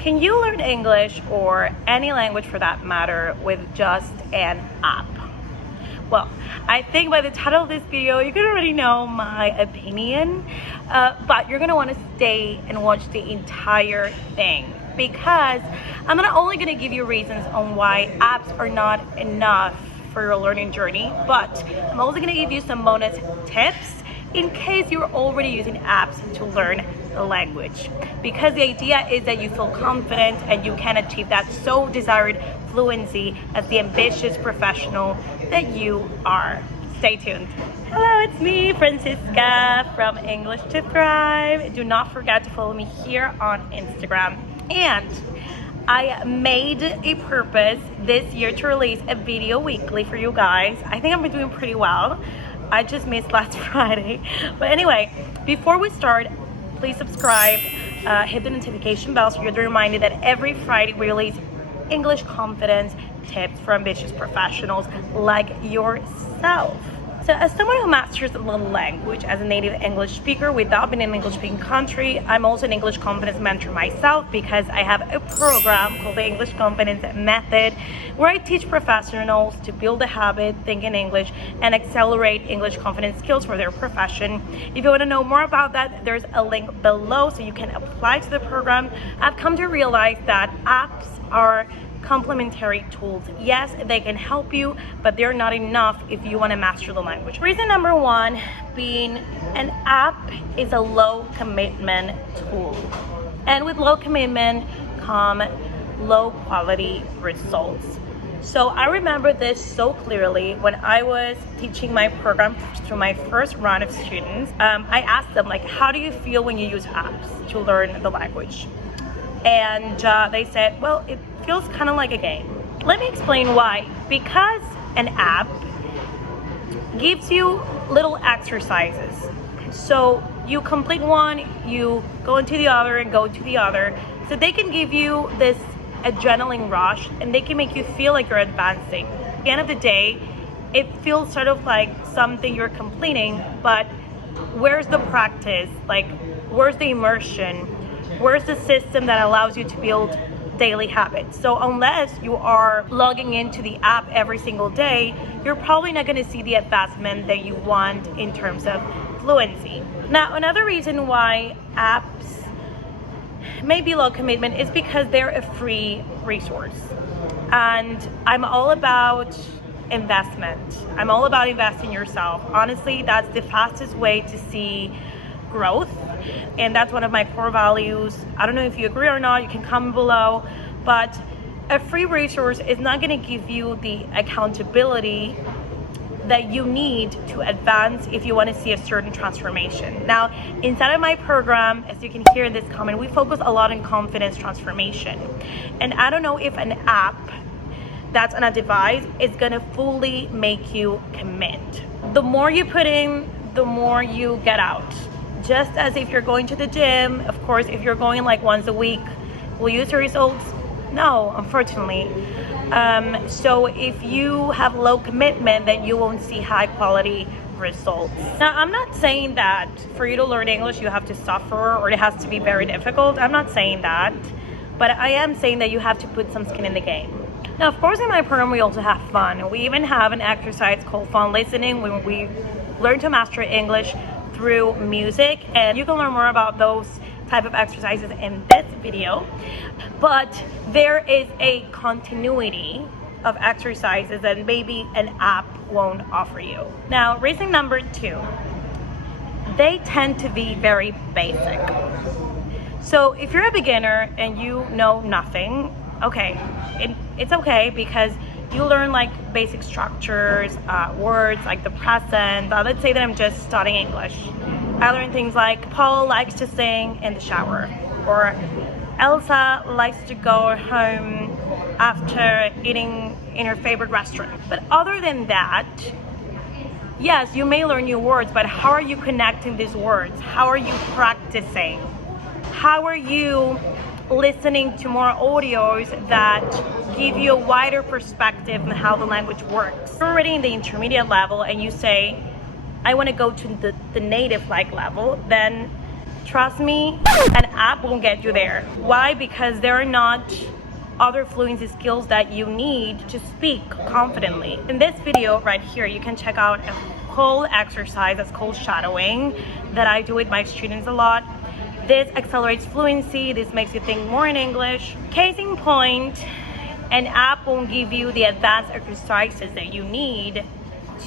Can you learn English or any language for that matter with just an app? Well, I think by the title of this video, you can already know my opinion, but you're gonna wanna stay and watch the entire thing because I'm not only gonna give you reasons on why apps are not enough for your learning journey, but I'm also gonna give you some bonus tips in case you're already using apps to learn the language. Because the idea is that you feel confident and you can achieve that so desired fluency as the ambitious professional that you are. Stay tuned. Hello, it's me, Francisca from English to Thrive. Do not forget to follow me here on Instagram. And I made a purpose this year to release a video weekly for you guys. I think I'm doing pretty well. I just missed last Friday. But anyway, before we start, please subscribe, hit the notification bell so you're reminded that every Friday we release English confidence tips for ambitious professionals like yourself. So as someone who masters the language as a native English speaker without being in an English speaking country, I'm also an English confidence mentor myself because I have a program called the English Confidence Method where I teach professionals to build a habit, think in English, and accelerate English confidence skills for their profession. If you want to know more about that, there's a link below so you can apply to the program. I've come to realize that apps are complementary tools. Yes, they can help you, but they're not enough if you want to master the language. Reason number one being an app is a low commitment tool. And with low commitment come low quality results. So I remember this so clearly when I was teaching my program to my first round of students. I asked them, like, how do you feel when you use apps to learn the language? And they said, well, it feels kind of like a game. Let me explain why. Because an app gives you little exercises. So you complete one, you go into the other and go to the other. So they can give you this adrenaline rush and they can make you feel like you're advancing. At the end of the day, it feels sort of like something you're completing, but where's the practice? Like, where's the immersion? Where's the system that allows you to build daily habits? So unless you are logging into the app every single day, you're probably not going to see the advancement that you want in terms of fluency. Now, another reason why apps may be low commitment is because they're a free resource. And I'm all about investment. I'm all about investing in yourself. Honestly, that's the fastest way to see growth, and that's one of my core values. I don't know if you agree or not, you can comment below, but a free resource is not going to give you the accountability that you need to advance if you want to see a certain transformation. Now, inside of my program, as you can hear in this comment, we focus a lot on confidence transformation. And I don't know if an app that's on a device is going to fully make you commit. The more you put in, the more you get out. Just as if you're going to the gym, of course, if you're going like once a week, will you see results? No, unfortunately. So if you have low commitment, then you won't see high quality results. Now, I'm not saying that for you to learn English, you have to suffer or it has to be very difficult. I'm not saying that, but I am saying that you have to put some skin in the game. Now, of course, in my program, we also have fun. We even have an exercise called fun listening when we learn to master English through music, and you can learn more about those type of exercises in this video. But there is a continuity of exercises that maybe an app won't offer you. Now, reason number two, they tend to be very basic. So if you're a beginner and you know nothing, okay, it's okay because you learn like basic structures, words like the present. Let's say that I'm just studying English. I learn things like Paul likes to sing in the shower, or Elsa likes to go home after eating in her favorite restaurant. But other than that, yes, you may learn new words, but how are you connecting these words? How are you practicing? How are you listening to more audios that give you a wider perspective on how the language works? You're already in the intermediate level and you say, I want to go to the native like level, then Trust me, an app won't get you there. Why? Because there are not other fluency skills that you need to speak confidently. In this video right here, you can check out a whole exercise that's called shadowing that I do with my students a lot. This accelerates fluency. This makes you think more in English. Case in point, an app won't give you the advanced exercises that you need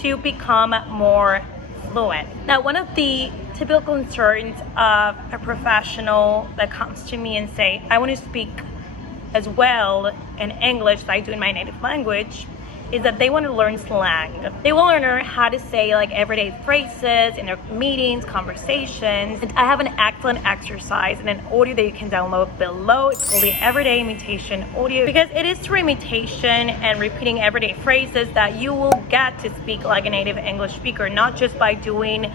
to become more fluent. Now, one of the typical concerns of a professional that comes to me and say, I want to speak as well in English as I do in my native language, is that they want to learn slang. They want to learn how to say like everyday phrases in their meetings, conversations. And I have an excellent exercise and an audio that you can download below. It's called the Everyday Imitation Audio, because it is through imitation and repeating everyday phrases that you will get to speak like a native English speaker, not just by doing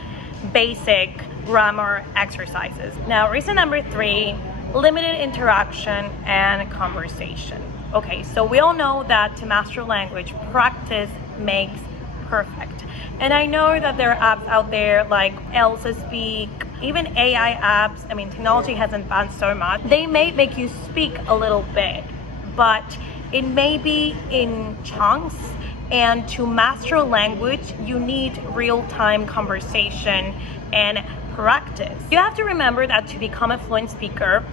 basic grammar exercises. Now, reason number 3, limited interaction and conversation. Okay, so we all know that to master language, practice makes perfect. And I know that there are apps out there like Elsa Speak, even AI apps. I mean, technology has advanced so much. They may make you speak a little bit, but it may be in chunks. And to master language, you need real-time conversation and practice. You have to remember that to become a fluent speaker,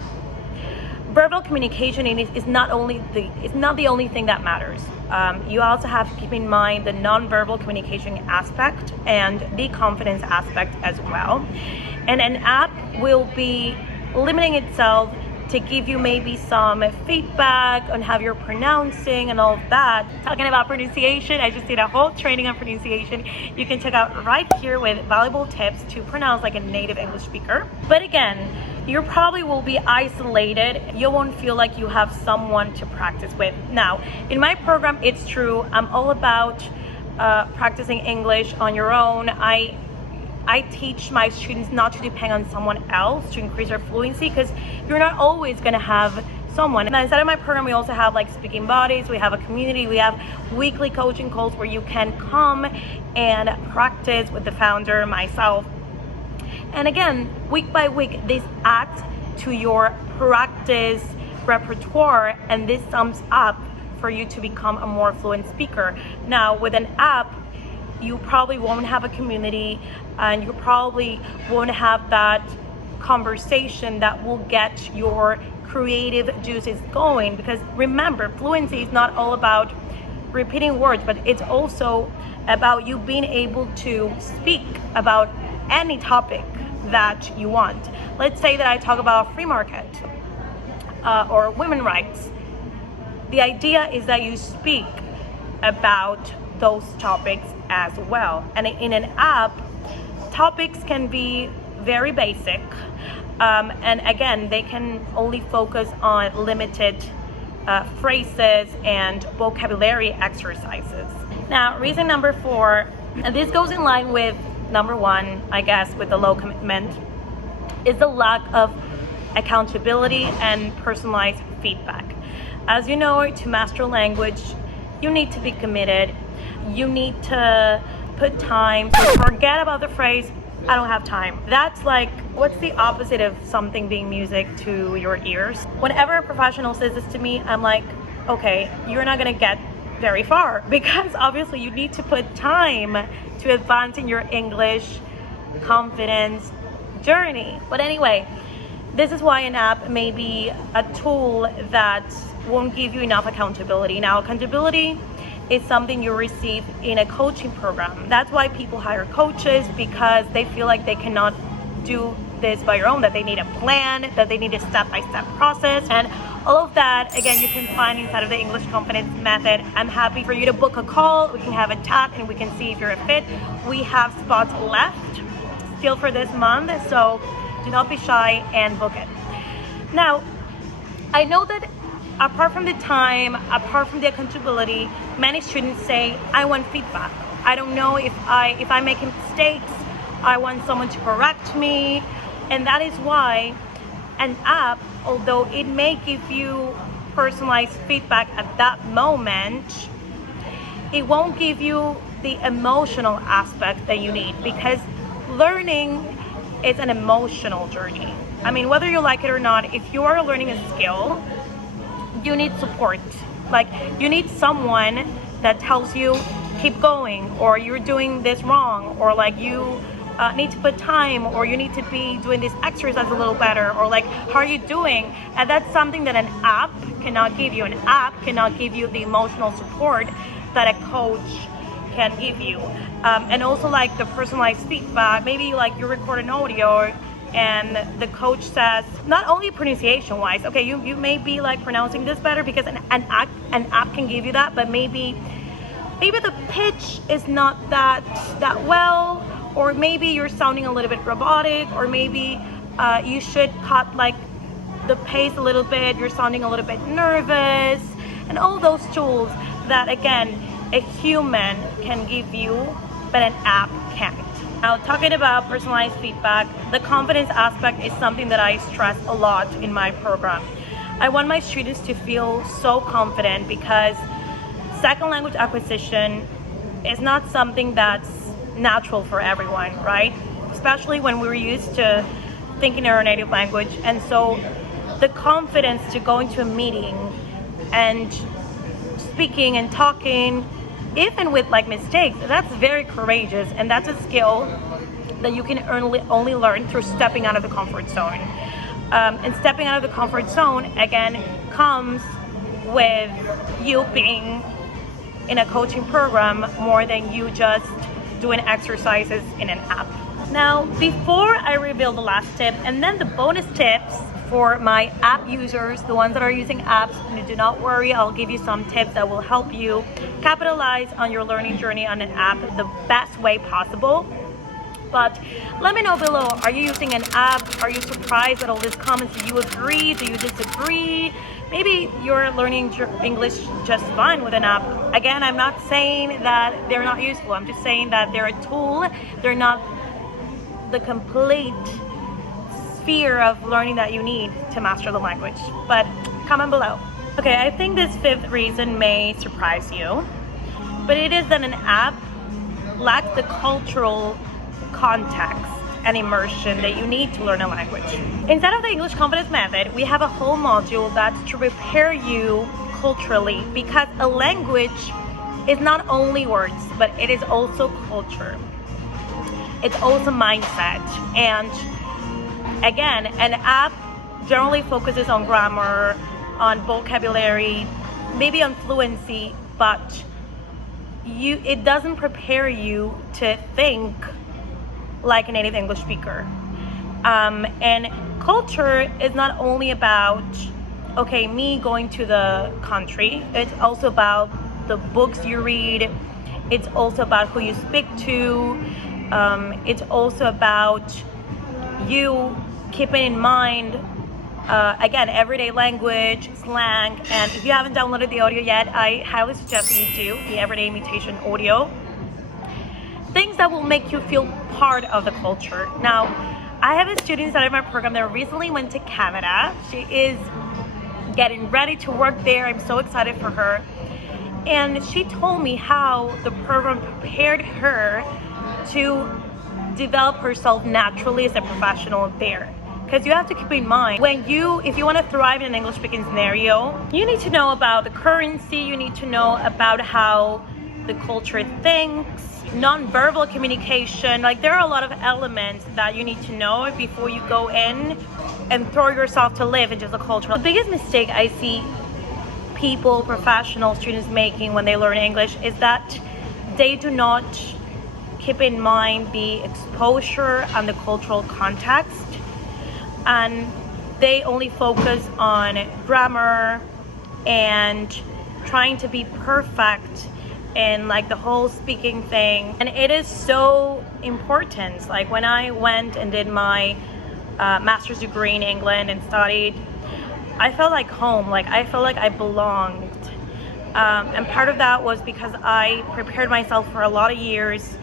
verbal communication is not the only thing that matters. You also have to keep in mind the non-verbal communication aspect and the confidence aspect as well. And an app will be limiting itself to give you maybe some feedback on how you're pronouncing and all of that. Talking about pronunciation, I just did a whole training on pronunciation. You can check out right here with valuable tips to pronounce like a native English speaker. But again, you probably will be isolated. You won't feel like you have someone to practice with. Now, in my program, it's true. I'm all about practicing English on your own. I teach my students not to depend on someone else to increase their fluency, because you're not always going to have someone. And inside of my program, we also have like speaking buddies, we have a community, we have weekly coaching calls where you can come and practice with the founder, myself. And again, week by week, this adds to your practice repertoire, and this sums up for you to become a more fluent speaker. Now, with an app, you probably won't have a community, and you probably won't have that conversation that will get your creative juices going. Because remember, fluency is not all about repeating words, but it's also about you being able to speak about any topic that you want. Let's say that I talk about free market or women's rights. The idea is that you speak about those topics as well. And in an app, topics can be very basic, and again, they can only focus on limited phrases and vocabulary exercises. Now, reason number 4, and this goes in line with number 1, I guess, with the low commitment, is the lack of accountability and personalized feedback. As you know, to master language, you need to be committed. You need to put time. So forget about the phrase, I don't have time. That's like, what's the opposite of something being music to your ears? Whenever a professional says this to me, I'm like, okay, you're not gonna get very far, because obviously you need to put time to advance in your English confidence journey. But anyway, this is why an app may be a tool that won't give you enough accountability. Now, accountability is something you receive in a coaching program. That's why people hire coaches, because they feel like they cannot do this by your own, that they need a plan, that they need a step-by-step process, and all of that, again, you can find inside of the English Confidence Method. I'm happy for you to book a call. We can have a chat and we can see if you're a fit. We have spots left still for this month, so do not be shy and book it. Now, I know that apart from the time, apart from the accountability, many students say, I want feedback. I don't know if I make mistakes. I want someone to correct me. And that is why an app, although it may give you personalized feedback at that moment, it won't give you the emotional aspect that you need, because learning is an emotional journey. I mean, whether you like it or not, if you are learning a skill, you need support. Like, you need someone that tells you keep going, or you're doing this wrong, or like you need to put time, or you need to be doing this exercise a little better, or like, how are you doing? And that's something that an app cannot give you. An app cannot give you the emotional support that a coach can give you. And also like the personalized feedback. Maybe like you record an audio and the coach says, not only pronunciation wise, okay, you may be like pronouncing this better because an app can give you that, but maybe the pitch is not that well, or maybe you're sounding a little bit robotic, or maybe you should cut like the pace a little bit, you're sounding a little bit nervous, and all those tools that again a human can give you but an app can't. Now, talking about personalized feedback, the confidence aspect is something that I stress a lot in my program. I want my students to feel so confident, because second language acquisition is not something that's natural for everyone, right? Especially when we're used to thinking in our native language. And so the confidence to go into a meeting and speaking and talking, even with like mistakes, that's very courageous, and that's a skill that you can only learn through stepping out of the comfort zone. And stepping out of the comfort zone again comes with you being in a coaching program more than you just doing exercises in an app. Now, before I reveal the last tip and then the bonus tips for my app users, the ones that are using apps, do not worry, I'll give you some tips that will help you capitalize on your learning journey on an app the best way possible. But let me know below, are you using an app? Are you surprised at all these comments? Do you agree? Do you disagree? Maybe you're learning English just fine with an app. Again, I'm not saying that they're not useful. I'm just saying that they're a tool. They're not the complete sphere of learning that you need to master the language. But comment below. Okay, I think this fifth reason may surprise you, but it is that an app lacks the cultural context and immersion that you need to learn a language. Instead of the English confidence method, we have a whole module that's to prepare you culturally, because a language is not only words, but it is also culture. It's also mindset. And again, an app generally focuses on grammar, on vocabulary, maybe on fluency, but it doesn't prepare you to think like a native English speaker. And culture is not only about, okay, me going to the country. It's also about the books you read. It's also about who you speak to. It's also about you keeping in mind, again, everyday language, slang. And if you haven't downloaded the audio yet, I highly suggest that you do, the Everyday Imitation audio. Things that will make you feel part of the culture. Now, I have a student inside of my program that recently went to Canada. She is getting ready to work there. I'm so excited for her. And she told me how the program prepared her to develop herself naturally as a professional there. Because you have to keep in mind, if you want to thrive in an English speaking scenario, you need to know about the currency, you need to know about how the culture thinks, non-verbal communication. Like, there are a lot of elements that you need to know before you go in and throw yourself to live into the culture. The biggest mistake I see people, professional students making when they learn English is that they do not keep in mind the exposure and the cultural context, and they only focus on grammar and trying to be perfect in like the whole speaking thing. And it is so important. Like, when I went and did my master's degree in England and studied, I felt like home. Like, I felt like I belonged. And part of that was because I prepared myself for a lot of years,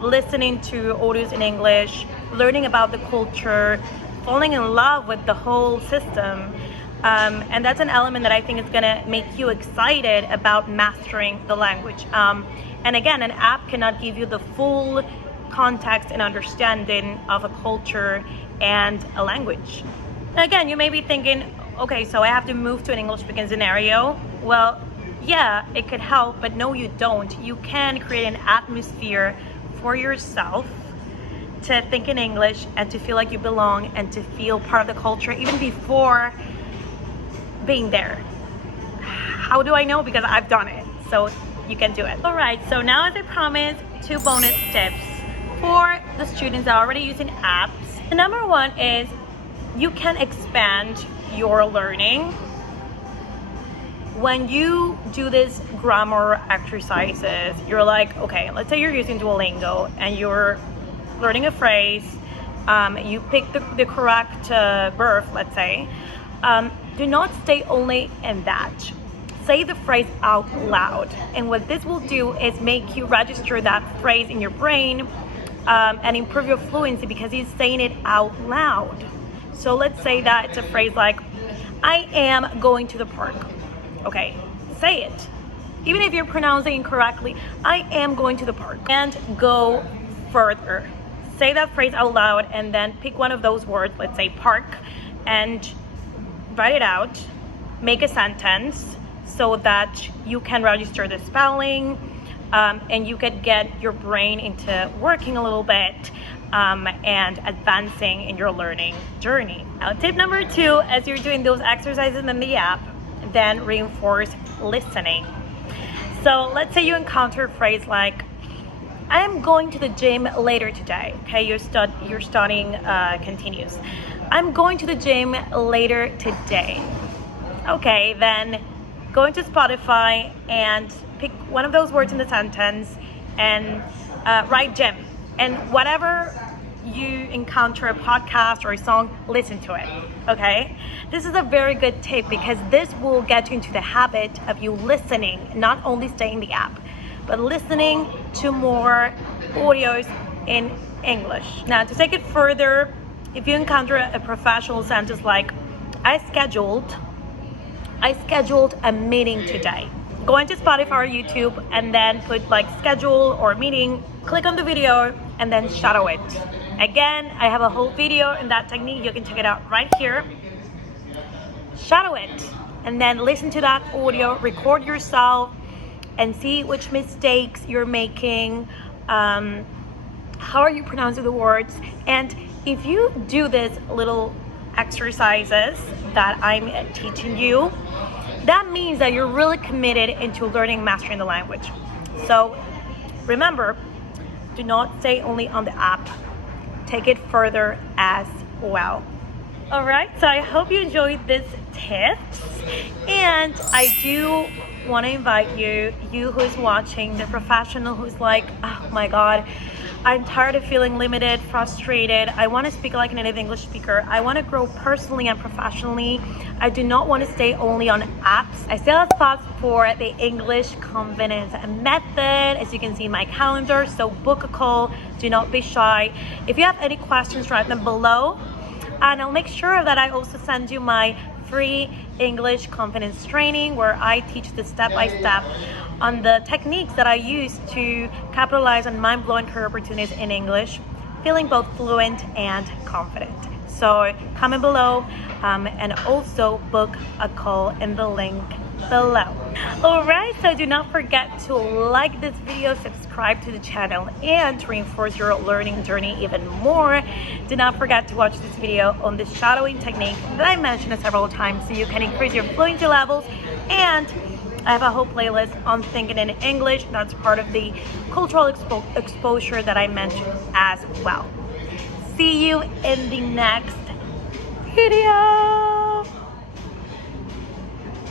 listening to audios in English, learning about the culture, falling in love with the whole system. And that's an element that I think is gonna make you excited about mastering the language. And again, an app cannot give you the full context and understanding of a culture and a language. Again, you may be thinking, okay, so I have to move to an English speaking scenario. Well, yeah, it could help, but no, you don't. You can create an atmosphere for yourself to think in English and to feel like you belong and to feel part of the culture even before being there. How do I know? Because I've done it. So you can do it. All right, so now as I promised, 2 bonus tips for the students that are already using apps. The number 1 is you can expand your learning. When you do this grammar exercises, you're like, okay, let's say you're using Duolingo and you're learning a phrase, you pick the correct verb, let's say. Do not stay only in that. Say the phrase out loud. And what this will do is make you register that phrase in your brain and improve your fluency because you're saying it out loud. So let's say that it's a phrase like, I am going to the park. Okay, say it. Even if you're pronouncing incorrectly, I am going to the park. And go further. Say that phrase out loud and then pick one of those words, let's say park, and write it out. Make a sentence so that you can register the spelling and you can get your brain into working a little bit and advancing in your learning journey. Now, tip number 2, as you're doing those exercises in the app, then reinforce listening. So let's say you encounter a phrase like, I'm going to the gym later today. Okay, your studying continues. I'm going to the gym later today. Okay, then go into Spotify and pick one of those words in the sentence and write gym. And whatever you encounter, a podcast or a song, listen to it, okay? This is a very good tip because this will get you into the habit of you listening, not only staying in the app, but listening to more audios in English. Now, to take it further, if you encounter a professional sentence like, I scheduled a meeting today. Go into Spotify or YouTube and then put like schedule or meeting, click on the video and then shadow it. Again, I have a whole video in that technique. You can check it out right here. Shadow it and then listen to that audio, record yourself and see which mistakes you're making. How are you pronouncing the words? And if you do this little exercises that I'm teaching you, that means that you're really committed into learning and mastering the language. So remember, do not stay only on the app. Take it further as well. All right, so I hope you enjoyed this tips, and I do want to invite you who's watching, the professional who's like, oh my God, I'm tired of feeling limited, frustrated. I want to speak like a native English speaker. I want to grow personally and professionally. I do not want to stay only on apps. I still have spots for the English Confidence Method, as you can see in my calendar. So book a call. Do not be shy. If you have any questions, write them below. And I'll make sure that I also send you my free English confidence training where I teach the step-by-step on the techniques that I use to capitalize on mind-blowing career opportunities in English, feeling both fluent and confident. So comment below and also book a call in the link below. Alright, so do not forget to like this video, subscribe to the channel, and to reinforce your learning journey even more, do not forget to watch this video on the shadowing technique that I mentioned several times so you can increase your fluency levels. And I have a whole playlist on thinking in English that's part of the cultural exposure that I mentioned as well. See you in the next video.